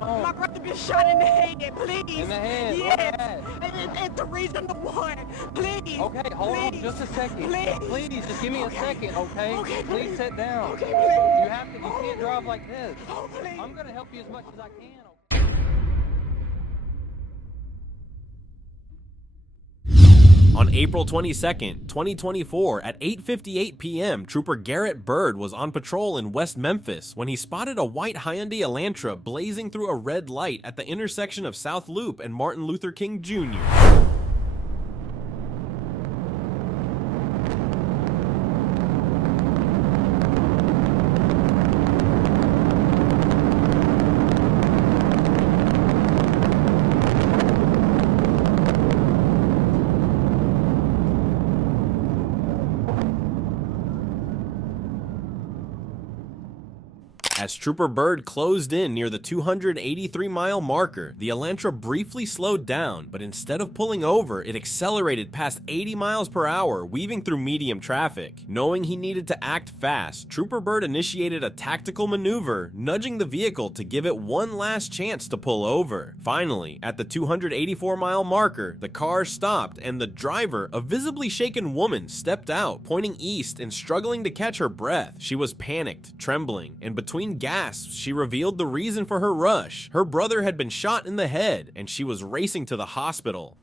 on? My brother been shot in the head, please. In the head? Yes. It's the reason the one. Please. Okay, hold on just a second. Please. Just give me a second, okay? Okay, please sit down. Okay, please. You can't drive like this. Oh, please. I'm gonna help you as much as I can, okay? On April 22nd, 2024, at 8:58 p.m., Trooper Garrett Byrd was on patrol in West Memphis when he spotted a white Hyundai Elantra blazing through a red light at the intersection of South Loop and Martin Luther King Jr. As Trooper Byrd closed in near the 283-mile marker, the Elantra briefly slowed down, but instead of pulling over, it accelerated past 80 miles per hour, weaving through medium traffic. Knowing he needed to act fast, Trooper Byrd initiated a tactical maneuver, nudging the vehicle to give it one last chance to pull over. Finally, at the 284-mile marker, the car stopped and the driver, a visibly shaken woman, stepped out, pointing east and struggling to catch her breath. She was panicked, trembling, and between gasps, she revealed the reason for her rush. Her brother had been shot in the head, and she was racing to the hospital.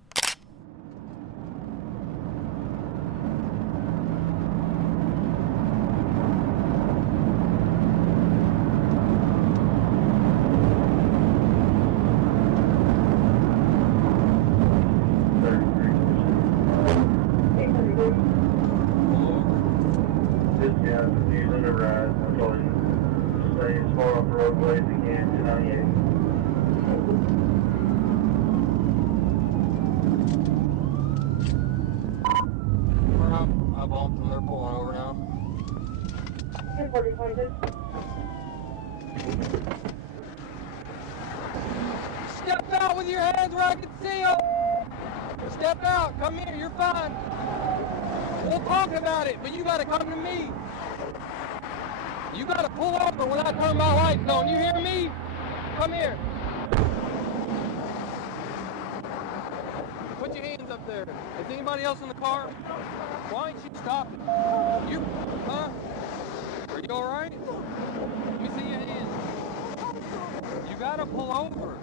As far off the roadway as we can to 98. I bumped them, they're pulling over now. 1045. Step out with your hands where I can see them! Step out, come here, you're fine. We'll talk about it, but you gotta come to me. You gotta pull over when I turn my lights on. You hear me? Come here. Put your hands up there. Is anybody else in the car? Why ain't you stopping? You, huh? Are you all right? Let me see your hands. You gotta pull over.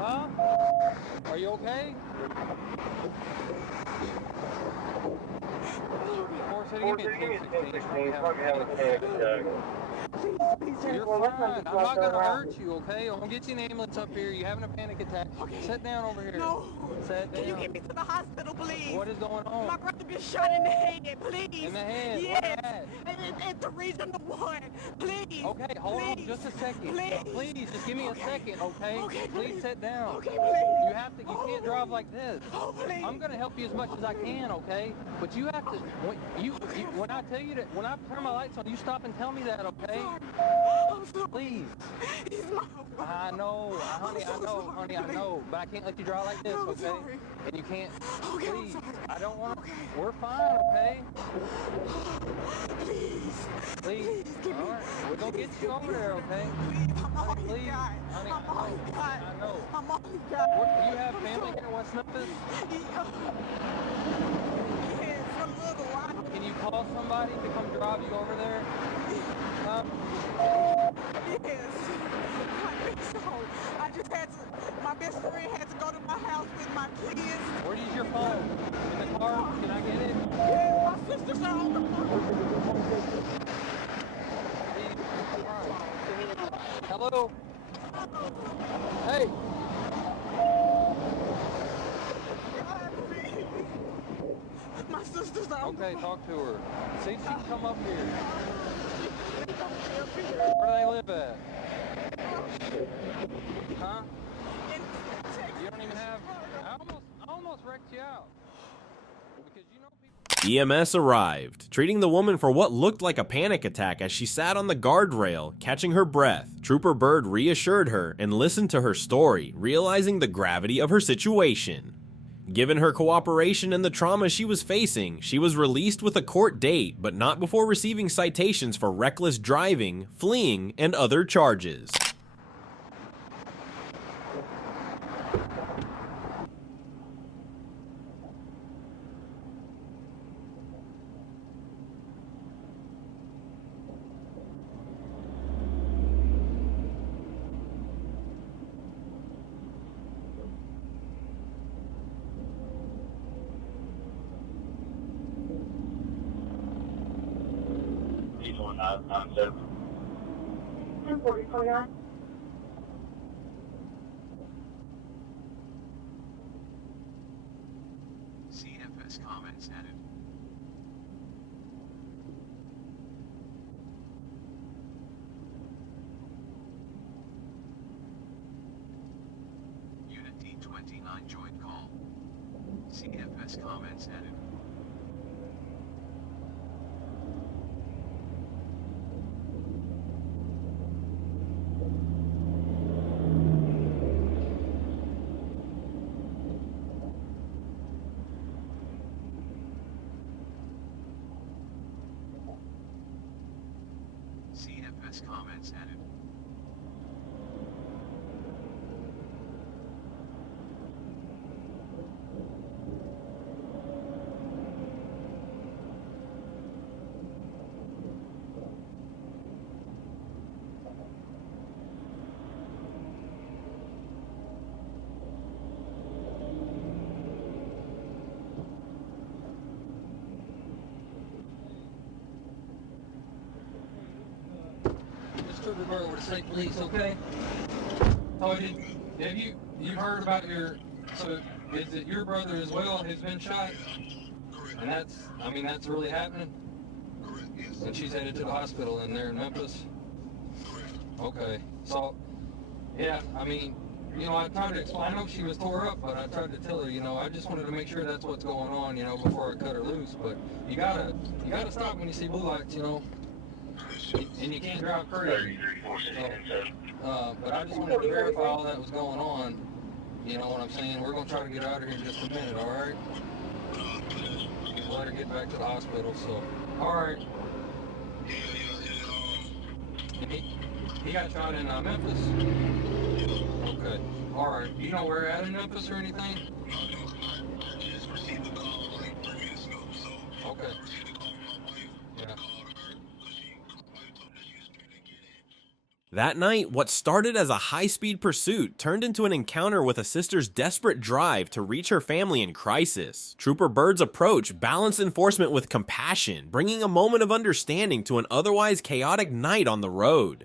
Huh? Are you okay? 4 City, give me a 416. You're fine. I'm not gonna hurt you, okay? I'm gonna get you an ambulance up here. You having a panic attack? Okay. Sit down over here. No. Sit down. Can you get me to the hospital, please? What is going on? My brother been shot in the head, please. In the head? Yes. Where at? It's the reason the one. Please. Okay, hold on just a second. Please. Just give me a second, okay? Okay, please sit down. Okay, please. You can't drive like this. Oh, please. I'm gonna help you as much as I can, okay? But you have to, when I tell you that, when I turn my lights on, you stop and tell me that, okay? I'm sorry. Please. He's my I know, honey, I know, but I can't let you drive like this, I'm okay? sorry. And you can't, Okay, I'm please. sorry. I don't want to, Okay. we're fine, okay? Please. Please. Give me. All right, we're gonna get you over there, okay? Please, I'm all Honey, you please. got. Honey, I'm all you got. I know. I'm all you got. You have family here in West Memphis? Yes, a little while. Can you call somebody to come drive you over there? Huh? Yes. I think so. I just had to, my best friend had to go to my house with my kids. Where is your phone? In the car? Can I get it? Yes, my sisters are on the phone. Hello? Hey! My sisters are on Okay, the phone. talk to her. See if she can come up here. They don't live here. Where do they live at? Huh? In Texas. You don't even have... I almost wrecked you out. Because you know people... EMS arrived, treating the woman for what looked like a panic attack as she sat on the guardrail, catching her breath. Trooper Byrd reassured her and listened to her story, realizing the gravity of her situation. Given her cooperation and the trauma she was facing, she was released with a court date, but not before receiving citations for reckless driving, fleeing, and other charges. 1040.97. 1040.9. CFS comments added. Unit D29 joint call. CFS comments added. CFS comments added. This trooper Byrd with the state police, okay? Oh, have you heard about so is it your brother as well who's been shot? And that's really happening? And she's headed to the hospital and they're in Memphis? Okay, so, yeah, I tried to explain, I know she was tore up, but I tried to tell her, I just wanted to make sure that's what's going on, before I cut her loose, but you gotta stop when you see blue lights, and you can't drive crazy. But I just wanted to verify all that was going on, you know what I'm saying? We're gonna try to get out of here in just a minute, alright? Let her get back to the hospital, so, alright. And he got shot in Memphis? Okay, alright. Do you know where at in Memphis or anything? I just received a call like 3 minutes ago, so okay. I received a call from my wife. Yeah. I called her because my wife told me she was trying to get in. That night, what started as a high-speed pursuit turned into an encounter with a sister's desperate drive to reach her family in crisis. Trooper Byrd's approach balanced enforcement with compassion, bringing a moment of understanding to an otherwise chaotic night on the road.